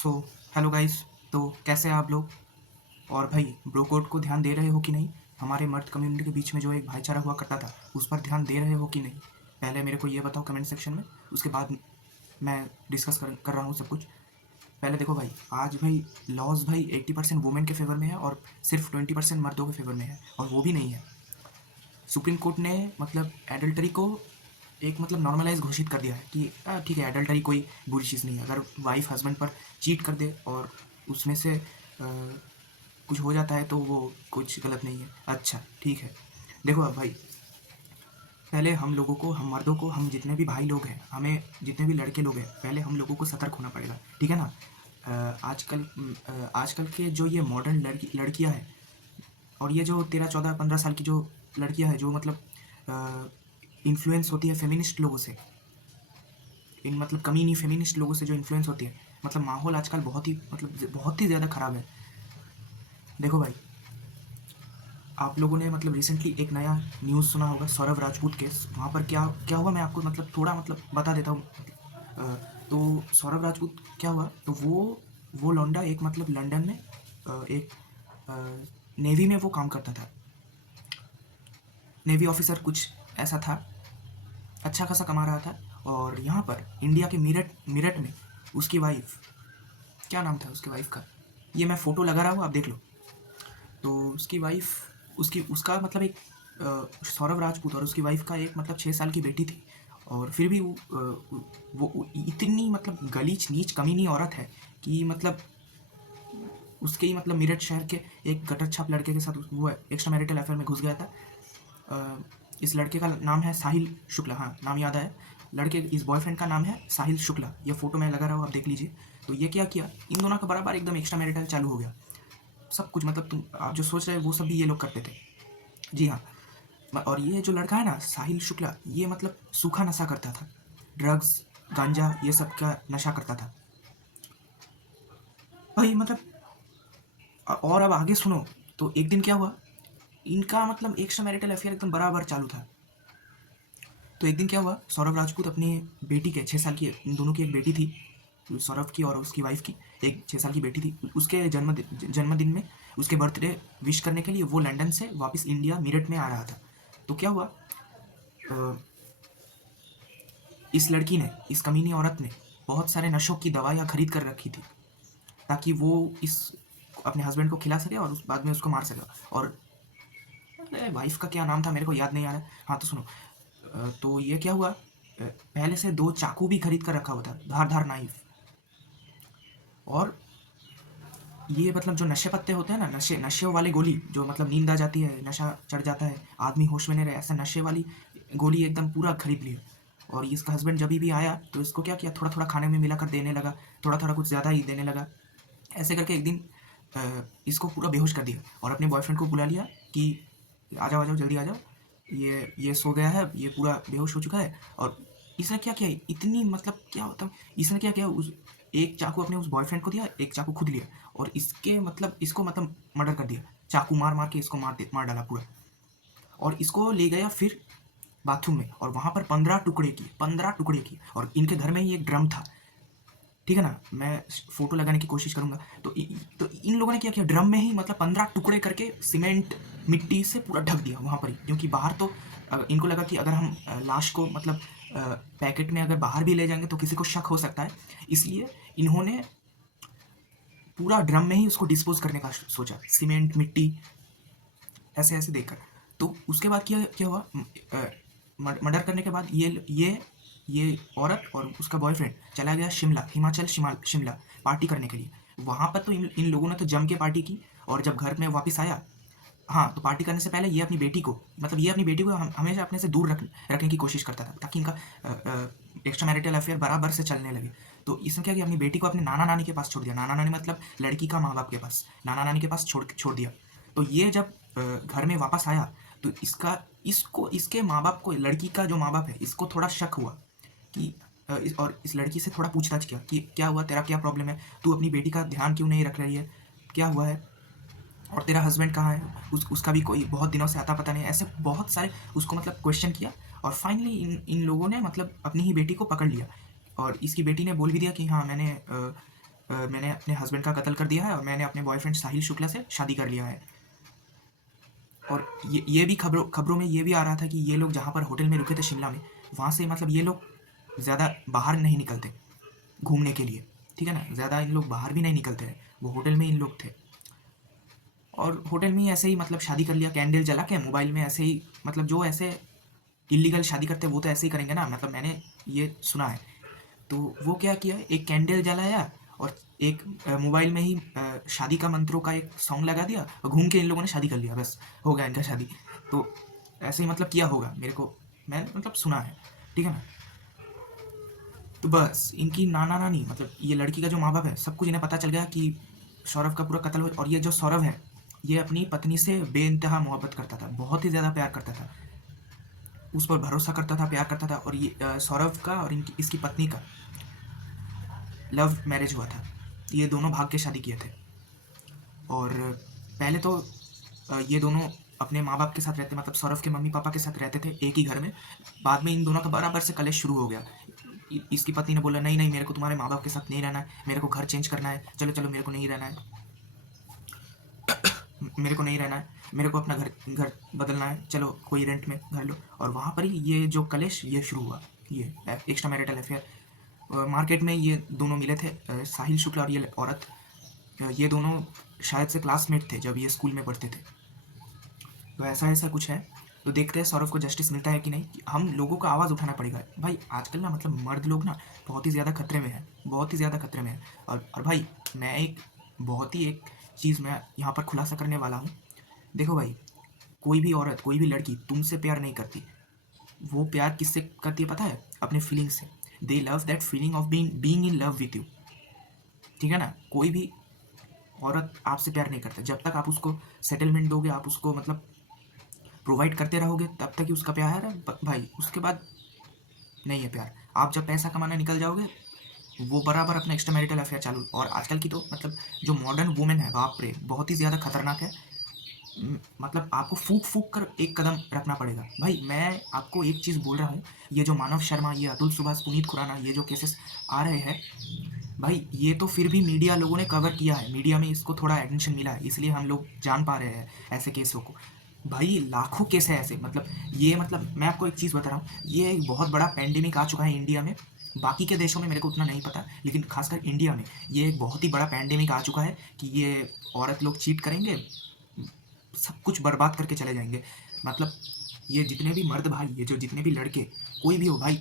So hello guys. तो कैसे हैं आप लोग? और भाई ब्रो कोड को ध्यान दे रहे हो कि नहीं? हमारे मर्द कम्युनिटी के बीच में जो एक भाईचारा हुआ करता था उस पर ध्यान दे रहे हो कि नहीं? पहले मेरे को ये बताओ कमेंट सेक्शन में, उसके बाद मैं डिस्कस कर रहा हूँ सब कुछ। पहले देखो भाई, आज भाई लॉज भाई 80% वुमेन के फेवर में है और सिर्फ 20% मर्दों के फेवर में है, और वो भी नहीं है। सुप्रीम कोर्ट ने मतलब एडल्टरी को एक मतलब नॉर्मलाइज घोषित कर दिया है कि ठीक है, एडल्टरी कोई बुरी चीज़ नहीं है। अगर वाइफ हस्बैंड पर चीट कर दे और उसमें से कुछ हो जाता है तो वो कुछ गलत नहीं है। अच्छा ठीक है। देखो अब भाई, पहले हम लोगों को, हम मर्दों को, हम जितने भी भाई लोग हैं, हमें जितने भी लड़के लोग हैं, पहले हम लोगों को सतर्क होना पड़ेगा, ठीक है ना? आजकल के जो ये मॉडर्न लड़कियां हैं, और ये जो 13 14 15 साल की जो लड़कियां हैं, जो मतलब इन्फ्लुएंस होती है फेमिनिस्ट लोगों से, इन मतलब कमीनी फेमिनिस्ट लोगों से जो इन्फ्लुएंस होती है, मतलब माहौल आजकल बहुत ही ज़्यादा ख़राब है। देखो भाई, आप लोगों ने मतलब रिसेंटली एक नया न्यूज़ सुना होगा, सौरभ राजपूत केस। वहाँ पर क्या क्या हुआ, मैं आपको मतलब थोड़ा मतलब बता देता हूँ। अ, तो सौरभ राजपूत क्या हुआ, तो वो लौंडा एक मतलब लंदन में एक नेवी में वो काम करता था। नेवी ऑफिसर कुछ ऐसा था, अच्छा खासा कमा रहा था। और यहाँ पर इंडिया के मेरठ मेरठ में उसकी वाइफ, क्या नाम था उसकी वाइफ का, ये मैं फ़ोटो लगा रहा हूँ, आप देख लो। तो उसकी वाइफ, उसकी उसका मतलब एक सौरभ राजपूत और उसकी वाइफ का एक मतलब 6 साल की बेटी थी। और फिर भी वो इतनी मतलब गलीच नीच कमीनी औरत है कि मतलब उसके ही मतलब मेरठ शहर के एक गटर छाप लड़के के साथ वो एक्स्ट्रा मैरिटल अफेयर में घुस गया था। इस लड़के का नाम है साहिल शुक्ला, हाँ नाम याद आया। लड़के, इस बॉयफ्रेंड का नाम है साहिल शुक्ला। ये फ़ोटो मैं लगा रहा हूँ, आप देख लीजिए। तो ये क्या किया, इन दोनों का बराबर एकदम एक्स्ट्रा मैरिटल चालू हो गया। सब कुछ मतलब तुम आप जो सोच रहे हो वो सब भी ये लोग करते थे। जी हाँ। और ये जो लड़का है ना साहिल शुक्ला, ये मतलब सूखा नशा करता था, ड्रग्स गांजा ये सब का नशा करता था भाई। मतलब और अब आगे सुनो। तो एक दिन क्या हुआ, इनका मतलब एक्स्ट्रा मैरिटल अफेयर एकदम बराबर चालू था। तो एक दिन क्या हुआ, सौरभ राजपूत अपनी बेटी के 6 साल की, इन दोनों की एक बेटी थी, सौरभ की और उसकी वाइफ की एक 6 साल की बेटी थी। उसके जन्मदिन में उसके बर्थडे विश करने के लिए वो लंदन से वापस इंडिया मेरठ में आ रहा था। तो क्या हुआ, इस लड़की ने, इस कमीनी औरत ने बहुत सारे नशों की दवाइयाँ खरीद कर रखी थी, ताकि वो इस अपने हस्बैंड को खिला सके और उस बाद में उसको मार सके। और वाइफ का क्या नाम था मेरे को याद नहीं आ रहा। हाँ तो सुनो, तो ये क्या हुआ, पहले से 2 चाकू भी खरीद कर रखा हुआ था, धार धार नाइफ। और ये मतलब जो नशे पत्ते होते हैं ना, नशे वाली गोली, जो मतलब नींद आ जाती है, नशा चढ़ जाता है, आदमी होश में नहीं रहे, ऐसा नशे वाली गोली एकदम पूरा खरीद ली। और इसका हस्बैंड जब भी आया तो इसको क्या किया, थोड़ा थोड़ा खाने में मिलाकर देने लगा, थोड़ा थोड़ा कुछ ज़्यादा ही देने लगा। ऐसे करके एक दिन इसको पूरा बेहोश कर दिया और अपने बॉयफ्रेंड को बुला लिया कि आ जाओ जल्दी आ जाओ, ये सो गया है, ये पूरा बेहोश हो चुका है। और इसने क्या किया, इतनी मतलब क्या होता है, इसने क्या किया, उस एक चाकू अपने उस बॉयफ्रेंड को दिया, एक चाकू खुद लिया, और इसके मतलब इसको मतलब मर्डर कर दिया, चाकू मार मार के इसको मार डाला पूरा। और इसको ले गया फिर बाथरूम में, और वहाँ पर 15 टुकड़े किए। और इनके घर में ही एक ड्रम था, ठीक है ना? मैं फ़ोटो लगाने की कोशिश करूँगा। तो इन लोगों ने क्या किया, ड्रम में ही मतलब 15 टुकड़े करके सीमेंट मिट्टी से पूरा ढक दिया वहाँ पर ही, क्योंकि बाहर तो इनको लगा कि अगर हम लाश को मतलब पैकेट में अगर बाहर भी ले जाएंगे तो किसी को शक हो सकता है। इसलिए इन्होंने पूरा ड्रम में ही उसको डिस्पोज करने का सोचा, सीमेंट मिट्टी ऐसे ऐसे देकर। तो उसके बाद क्या क्या हुआ, मर्डर करने के बाद ये औरत और उसका बॉयफ्रेंड चला गया शिमला, हिमाचल शिमला पार्टी करने के लिए। वहाँ पर तो इन लोगों ने तो जम के पार्टी की। और जब घर में वापस आया, हाँ तो पार्टी करने से पहले ये अपनी बेटी को, मतलब ये अपनी बेटी को हमेशा अपने से दूर रखने की कोशिश करता था, ताकि इनका एक्स्ट्रा मैरिटल अफेयर बराबर से चलने लगे। तो इसने क्या किया, अपनी बेटी को अपने नाना नानी के पास छोड़ दिया। नाना नानी मतलब लड़की का माँ बाप के पास, नाना नानी के पास छोड़ दिया। तो ये जब घर में वापस आया तो इसके माँ बाप को, लड़की का जो माँ बाप है, इसको थोड़ा शक हुआ कि और इस लड़की से थोड़ा पूछताछ किया कि क्या हुआ, तेरा क्या प्रॉब्लम है, तू अपनी बेटी का ध्यान क्यों नहीं रख रही है, क्या हुआ है, और तेरा हस्बैंड कहाँ है, उसका भी कोई बहुत दिनों से आता पता नहीं। ऐसे बहुत सारे उसको मतलब क्वेश्चन किया। और फाइनली इन लोगों ने मतलब अपनी ही बेटी को पकड़ लिया। और इसकी बेटी ने बोल भी दिया कि हाँ मैंने मैंने अपने हस्बैंड का कत्ल कर दिया है और मैंने अपने बॉयफ्रेंड साहिल शुक्ला से शादी कर लिया है। और ये भी खबरों में ये भी आ रहा था कि ये लोग जहाँ पर होटल में रुके थे शिमला में, वहाँ से मतलब ये लोग ज़्यादा बाहर नहीं निकलते घूमने के लिए, ठीक है ना, ज़्यादा इन लोग बाहर भी नहीं निकलते हैं, वो होटल में इन लोग थे और होटल में ही ऐसे ही मतलब शादी कर लिया, कैंडल जला के मोबाइल में ऐसे ही, मतलब जो ऐसे इलीगल शादी करते हैं वो तो ऐसे ही करेंगे ना, मतलब मैंने ये सुना है। तो वो क्या किया, एक कैंडल जलाया और एक मोबाइल में ही शादी का मंत्रों का एक सॉन्ग लगा दिया और घूम के इन लोगों ने शादी कर लिया, बस हो गया इनका शादी। तो ऐसे ही मतलब किया होगा, मेरे को मैंने मतलब सुना है, ठीक है ना। तो बस इनकी नाना नानी मतलब ये लड़की का जो माँ बाप है, सब कुछ इन्हें पता चल गया कि सौरभ का पूरा कत्ल हो। और ये जो सौरभ है, ये अपनी पत्नी से बेइंतहा मोहब्बत करता था, बहुत ही ज़्यादा प्यार करता था, उस पर भरोसा करता था, प्यार करता था। और ये सौरभ का और इनकी इसकी पत्नी का लव मैरिज हुआ था, ये दोनों भाग के शादी किए थे। और पहले तो ये दोनों अपने माँ बाप के साथ रहते, मतलब सौरभ के मम्मी पापा के साथ रहते थे एक ही घर में। बाद में इन दोनों का बराबर से कलेश शुरू हो गया। इसकी पत्नी ने बोला नहीं नहीं, मेरे को तुम्हारे माँ बाप के साथ नहीं रहना है, मेरे को घर चेंज करना है, चलो चलो मेरे को नहीं रहना है, मेरे को नहीं रहना है, मेरे को अपना घर घर बदलना है, चलो कोई रेंट में घर लो। और वहाँ पर ही ये जो कलेश ये शुरू हुआ, ये एक्स्ट्रा मैरिटल अफेयर। मार्केट में ये दोनों मिले थे, साहिल शुक्ला और ये औरत, ये दोनों शायद से क्लासमेट थे जब ये स्कूल में पढ़ते थे। तो ऐसा ऐसा कुछ है। तो देखते हैं सौरभ को जस्टिस मिलता है कि नहीं। हम लोगों को आवाज़ उठाना पड़ेगा भाई, आजकल ना मतलब मर्द लोग ना बहुत ही ज़्यादा खतरे में है, बहुत ही ज़्यादा खतरे में है। और भाई मैं एक चीज़ मैं यहाँ पर खुलासा करने वाला हूँ। देखो भाई, कोई भी औरत, कोई भी लड़की तुमसे प्यार नहीं करती, वो प्यार किससे करती है पता है? अपने फीलिंग से। दे love that feeling of being in love with you, ठीक है ना। कोई भी औरत आपसे प्यार नहीं करता, जब तक आप उसको सेटलमेंट दोगे, आप उसको मतलब प्रोवाइड करते रहोगे, तब तक ही उसका प्यार है भाई, उसके बाद नहीं है प्यार। आप जब पैसा कमाना निकल जाओगे, वो बराबर अपना एक्स्ट्रा मैरिटल अफेयर चालू। और आजकल की तो मतलब जो मॉडर्न वुमेन है, बाप रे बहुत ही ज़्यादा खतरनाक है। मतलब आपको फूक फूक कर एक कदम रखना पड़ेगा भाई। मैं आपको एक चीज़ बोल रहा हूँ, ये जो मानव शर्मा, ये अतुल सुभाष, पुनीत खुराना, ये जो केसेस आ रहे हैं भाई, ये तो फिर भी मीडिया लोगों ने कवर किया है, मीडिया में इसको थोड़ा एटेंशन मिला है, इसलिए हम लोग जान पा रहे हैं ऐसे केसों को। भाई लाखों केस है ऐसे, मतलब ये, मतलब मैं आपको एक चीज़ बता रहा हूँ, ये एक बहुत बड़ा पैंडेमिक आ चुका है इंडिया में। बाकी के देशों में मेरे को उतना नहीं पता, लेकिन खासकर इंडिया में ये एक बहुत ही बड़ा पैंडेमिक आ चुका है कि ये औरत लोग चीट करेंगे, सब कुछ बर्बाद करके चले जाएंगे। मतलब ये जितने भी मर्द भाई, ये जो जितने भी लड़के, कोई भी हो भाई,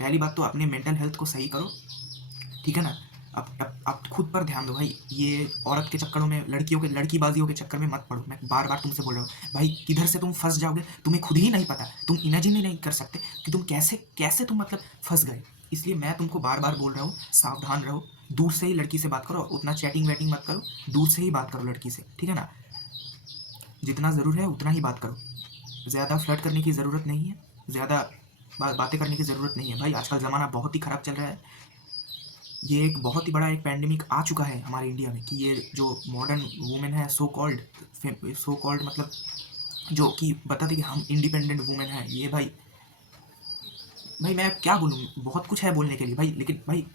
पहली बात तो अपने मेंटल हेल्थ को सही करो, ठीक है ना। अब खुद पर ध्यान दो भाई, ये औरत के चक्करों में, लड़कियों के लड़कीबाजियों के चक्कर में मत पड़ो। मैं बार बार तुमसे बोल रहा हूँ भाई, किधर से तुम फंस जाओगे तुम्हें खुद ही नहीं पता, तुम इमेजिन ही नहीं कर सकते कि तुम कैसे कैसे तुम मतलब फंस गए। इसलिए मैं तुमको बार बार बोल रहा हूँ, सावधान रहो, दूर से ही लड़की से बात करो, उतना चैटिंग वैटिंग मत करो, दूर से ही बात करो लड़की से, ठीक है ना। जितना ज़रूर है उतना ही बात करो, ज़्यादा फ्लर्ट करने की ज़रूरत नहीं है, ज़्यादा बातें करने की ज़रूरत नहीं है भाई। आजकल ज़माना बहुत ही ख़राब चल रहा है। ये एक बहुत ही बड़ा एक पैंडेमिक आ चुका है हमारे इंडिया में कि ये जो मॉडर्न वुमेन है, सो कॉल्ड मतलब जो कि बताते कि हम इंडिपेंडेंट वुमेन हैं, ये भाई, भाई मैं क्या बोलूँ, बहुत कुछ है बोलने के लिए भाई, लेकिन भाई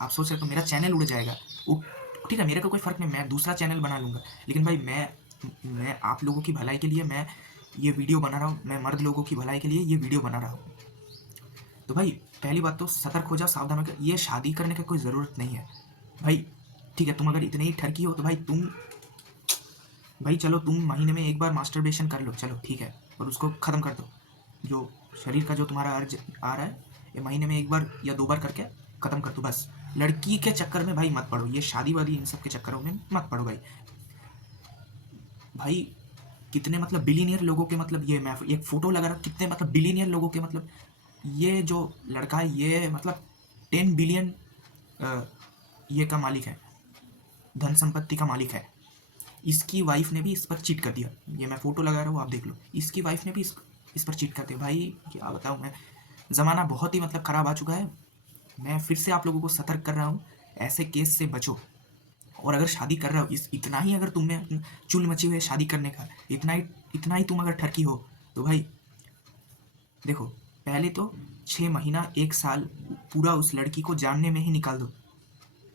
आप सोच रहे हो तो मेरा चैनल उड़ जाएगा। वो ठीक है, मेरे को कोई फ़र्क नहीं, मैं दूसरा चैनल बना लूँगा, लेकिन भाई मैं आप लोगों की भलाई के लिए मैं ये वीडियो बना रहा हूँ, मैं मर्द लोगों की भलाई के लिए ये वीडियो बना रहा हूँ। तो भाई पहली बात तो सतर्क हो जाओ, सावधान हो जाओ, ये शादी करने का कोई ज़रूरत नहीं है भाई, ठीक है। तुम अगर इतने ही ठरकी हो तो भाई चलो तुम महीने में एक बार मास्टरबेशन कर लो, चलो ठीक है, और उसको ख़त्म कर दो। जो शरीर का जो तुम्हारा अर्ज आ रहा है, ये महीने में एक बार या 2 बार करके ख़त्म कर दो बस। लड़की के चक्कर में भाई मत पड़ो, ये शादी वादी इन सब के चक्करों में मत पड़ो भाई। भाई कितने मतलब बिलीनियर लोगों के, मतलब ये मैं एक फ़ोटो लगा रहा हूँ, कितने मतलब बिलीनियर लोगों के, मतलब ये जो लड़का है ये मतलब 10 बिलियन ये का मालिक है, धन संपत्ति का मालिक है। इसकी वाइफ ने भी इस पर चीट कर दिया, ये मैं फ़ोटो लगा रहा हूँ आप देख लो, इसकी वाइफ ने भी इस पर चीट कर दिया। भाई क्या बताऊँ मैं, ज़माना बहुत ही मतलब ख़राब आ चुका है। मैं फिर से आप लोगों को सतर्क कर रहा हूँ, ऐसे केस से बचो। और अगर शादी कर रहे हो, इतना ही अगर तुम में चुल मची हुई है शादी करने का, इतना ही तुम अगर ठरकी हो, तो भाई देखो, पहले तो 6 महीना 1 साल पूरा उस लड़की को जानने में ही निकाल दो,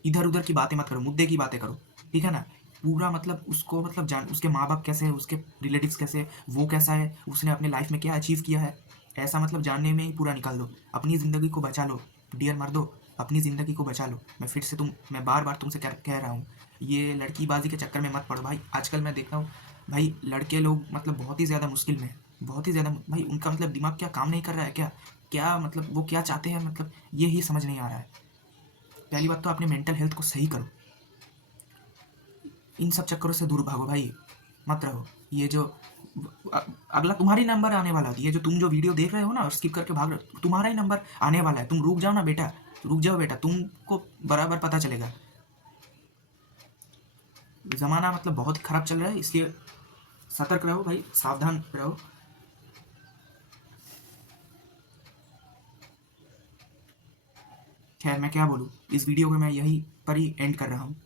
इधर उधर की बातें मत करो, मुद्दे की बातें करो, ठीक है ना। पूरा मतलब उसको मतलब जान, उसके माँ बाप कैसे हैं, उसके रिलेटिव्स कैसे हैं, वो कैसा है, उसने अपने लाइफ में क्या अचीव किया है, ऐसा मतलब जानने में ही पूरा निकाल दो। अपनी ज़िंदगी को बचा लो डियर मर्दो, अपनी ज़िंदगी को बचा लो। मैं बार बार तुमसे कह रहा हूँ, ये लड़कीबाजी के चक्कर में मत पड़ो भाई। आजकल मैं देखता हूँ भाई, लड़के लोग मतलब बहुत ही ज़्यादा मुश्किल में है, बहुत ही ज़्यादा भाई। उनका मतलब दिमाग क्या काम नहीं कर रहा है क्या, क्या मतलब वो क्या चाहते हैं, मतलब ये ही समझ नहीं आ रहा है। पहली बात तो अपने मेंटल हेल्थ को सही करो, इन सब चक्करों से दूर भागो भाई, मत रहो। ये जो अगला तुम्हारी नंबर आने वाला है, ये जो तुम जो वीडियो देख रहे हो ना और स्किप करके भाग रहे हो, तुम्हारा ही नंबर आने वाला है। तुम रुक जाओ ना बेटा, रुक जाओ बेटा, तुमको बराबर पता चलेगा। ज़माना मतलब बहुत ही ख़राब चल रहा है, इसलिए सतर्क रहो भाई, सावधान रहो। खैर मैं क्या बोलूँ, इस वीडियो को मैं यहीं पर ही एंड कर रहा हूँ।